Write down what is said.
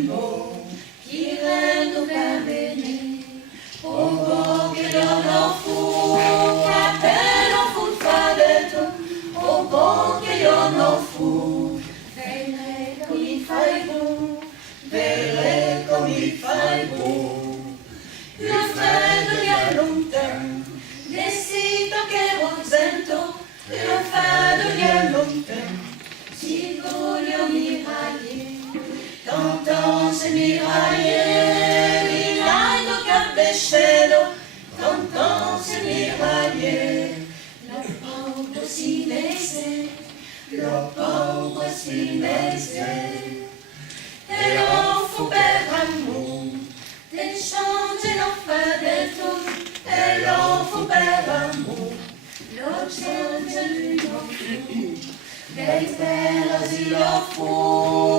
jumeaux qui rêvent au père béni. Au bon que l'on en fout, qu'appelle en fout de tout. Au bon que l'on en fout, verrez comme il fait beau, verrez comme il fait beau. Le frère de bien longtemps, décide qu'elle représente, le frère de bien longtemps, si vous le miraillez, t'entends se mirailler, il a le cap d'échelle, t'entends se mirailler, le pauvre s'y laissait, le pauvre s'y laissait, et l'on faut perdre amour. Des chants et l'enfer des tours, et l'on faut perdre amour. L'autre chante du nom, des terres il en faut.